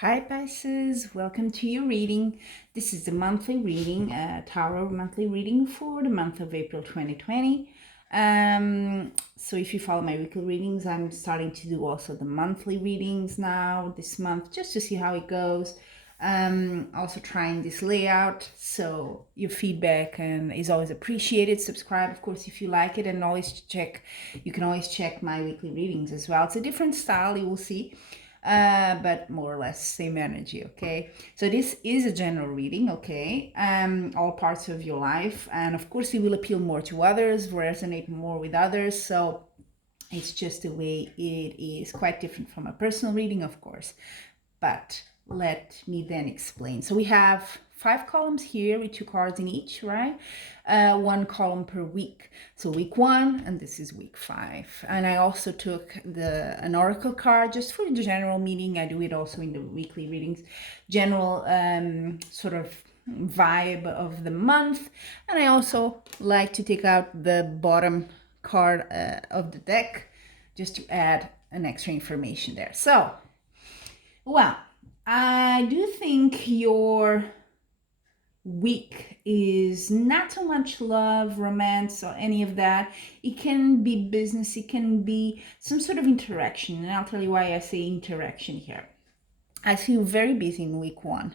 Hi Pisces, welcome to your reading. This is the monthly reading, tarot monthly reading for the month of April 2020. So if you follow my weekly readings, I'm starting to do also the monthly readings now this month, just to see how it goes. Also trying this layout, so your feedback is always appreciated. Subscribe, of course, if you like it, and you can always check my weekly readings as well. It's a different style, you will see. But more or less same energy, okay? So this is a general reading, okay? All parts of your life, and of course it will appeal more to others, resonate more with others, so it's just the way it is. Quite different from a personal reading, of course, but let me then explain. So we have 5 columns here with 2 cards in each, right? 1 column per week. So week 1, and this is week 5. And I also took an oracle card just for the general meaning. I do it also in the weekly readings. General sort of vibe of the month. And I also like to take out the bottom card of the deck just to add an extra information there. So, well, I do think your week is not so much love, romance, or any of that. It can be business, it can be some sort of interaction, and I'll tell you why I say interaction here. I see you very busy in week 1.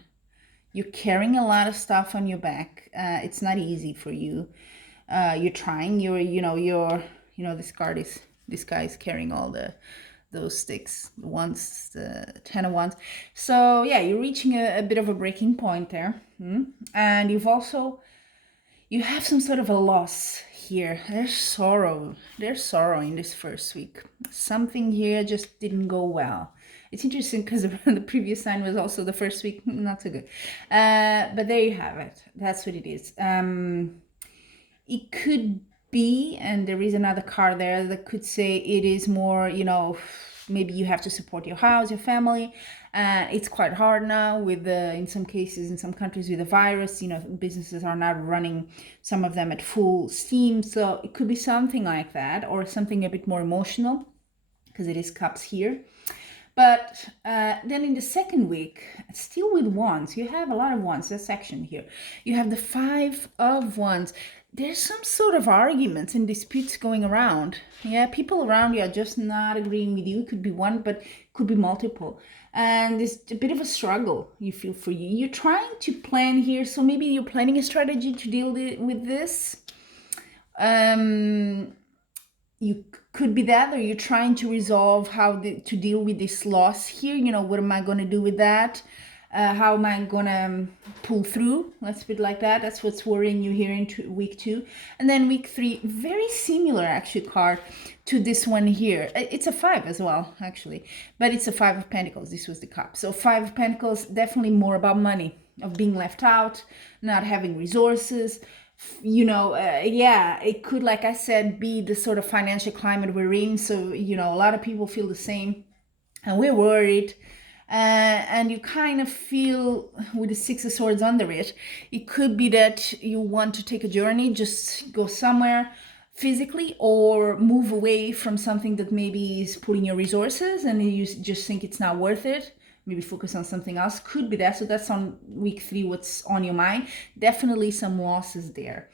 You're carrying a lot of stuff on your back. It's not easy for you. You're trying. This guy is carrying all those sticks, the 10 of wands. So yeah, you're reaching a bit of a breaking point there. And you have some sort of a loss here. There's sorrow in this first week. Something here just didn't go well. It's interesting because the previous sign was also the first week not so good. But there you have it. That's what it is. It could be, and there is another card there that could say it is more, maybe you have to support your house, your family. It's quite hard now with in some cases, in some countries with the virus, businesses are not running, some of them at full steam. So it could be something like that, or something a bit more emotional, because it is cups here. But then in the second week, still with wands, you have a lot of wands, that section here. You have the 5 of wands. There's some sort of arguments and disputes going around. Yeah, people around you are just not agreeing with you. It could be one, but it could be multiple. And there's a bit of a struggle you feel for you. You're trying to plan here, so maybe you're planning a strategy to deal with this. You could be that, or you're trying to resolve to deal with this loss here. What am I going to do with that? How am I going to pull through? Let's put it like that. That's what's worrying you here in week 2. And then week 3, very similar actually card to this one here. It's a 5 as well, actually, but it's a 5 of Pentacles. This was the cup. So 5 of Pentacles, definitely more about money, of being left out, not having resources. It could, like I said, be the sort of financial climate we're in. So, a lot of people feel the same, and we're worried. And you kind of feel with the 6 of Swords under it, it could be that you want to take a journey, just go somewhere physically, or move away from something that maybe is pulling your resources and you just think it's not worth it. Maybe focus on something else. Could be that. So that's on week 3, what's on your mind. Definitely some losses there.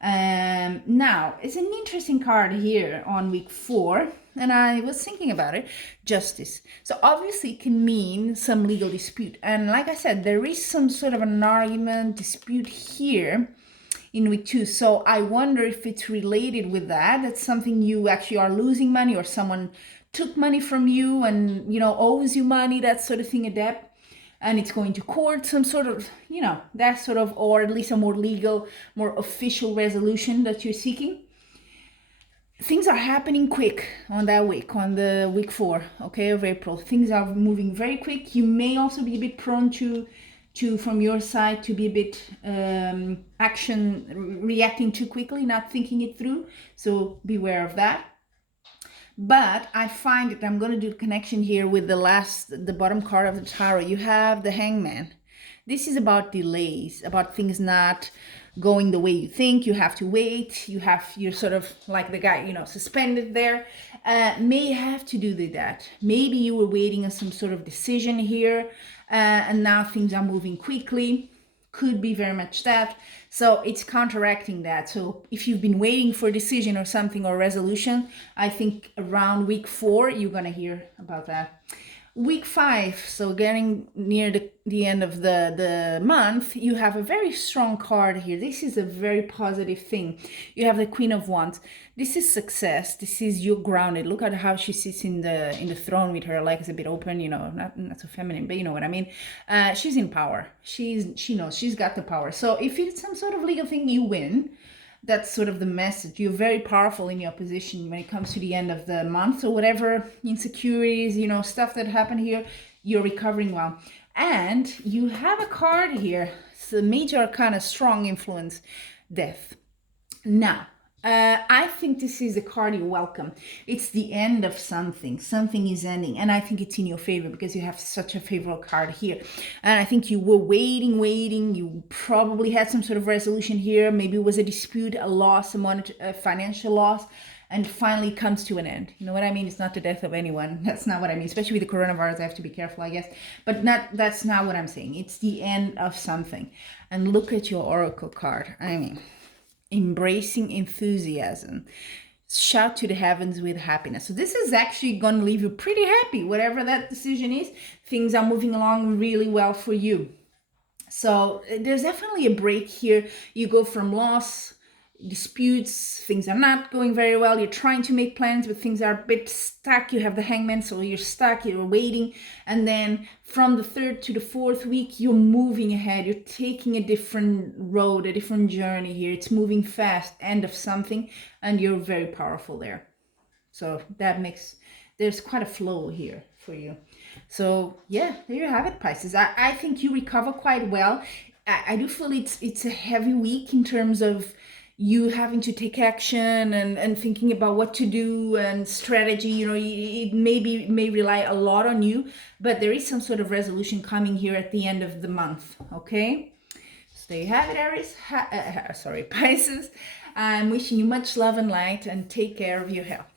Now, it's an interesting card here on week 4, and I was thinking about it. Justice. So obviously it can mean some legal dispute. And like I said, there is some sort of an argument, dispute here in week 2. So I wonder if it's related with that. That's something you actually are losing money, or someone took money from you and, owes you money, that sort of thing, a debt, and it's going to court, some sort of, that sort of, or at least a more legal, more official resolution that you're seeking. Things are happening quick on that week, on the week 4, okay, of April. Things are moving very quick. You may also be a bit prone to from your side, to be a bit reacting too quickly, not thinking it through. So beware of that. But I find that I'm going to do a connection here with the bottom card of the tarot. You have the Hangman. This is about delays, about things not going the way you think. You have to wait. You're sort of like the guy, suspended there. May have to do with that. Maybe you were waiting on some sort of decision here. and now things are moving quickly. Could be very much that. So it's counteracting that. So if you've been waiting for a decision or something or resolution, I think around week 4, you're going to hear about that. Week 5, so getting near the end of the month, you have a very strong card here. This is a very positive thing. You have the Queen of Wands. This is success. This is you grounded. Look at how she sits in the throne with her legs a bit open, you know, not so feminine, but you know what I mean. She's in power. She knows she's got the power. So if it's some sort of legal thing, you win. That's sort of the message. You're very powerful in your position when it comes to the end of the month, or whatever insecurities, you know, stuff that happened here, you're recovering well. And you have a card here. It's a major arcana, strong influence, death. Now, I think this is a card you welcome. It's the end of something. Something is ending. And I think it's in your favor because you have such a favorable card here. And I think you were waiting. You probably had some sort of resolution here. Maybe it was a dispute, a loss, a financial loss. And finally comes to an end. You know what I mean? It's not the death of anyone. That's not what I mean. Especially with the coronavirus, I have to be careful, I guess. But that's not what I'm saying. It's the end of something. And look at your oracle card. I mean, embracing enthusiasm. Shout to the heavens with happiness. So this is actually going to leave you pretty happy. Whatever that decision is, things are moving along really well for you. So there's definitely a break here. You go from loss, disputes, things are not going very well, you're trying to make plans but things are a bit stuck. You have the Hangman, so you're stuck, you're waiting, and then from the 3rd to the 4th week you're moving ahead, you're taking a different road, a different journey here. It's moving fast, end of something, and you're very powerful there. So that makes, there's quite a flow here for you. So yeah, there you have it, Pisces. I think you recover quite well. I do feel it's a heavy week in terms of you having to take action and thinking about what to do and strategy. You know, it may rely a lot on you, but there is some sort of resolution coming here at the end of the month. Okay, so there you have it, Aries. Pisces. I'm wishing you much love and light, and take care of your health.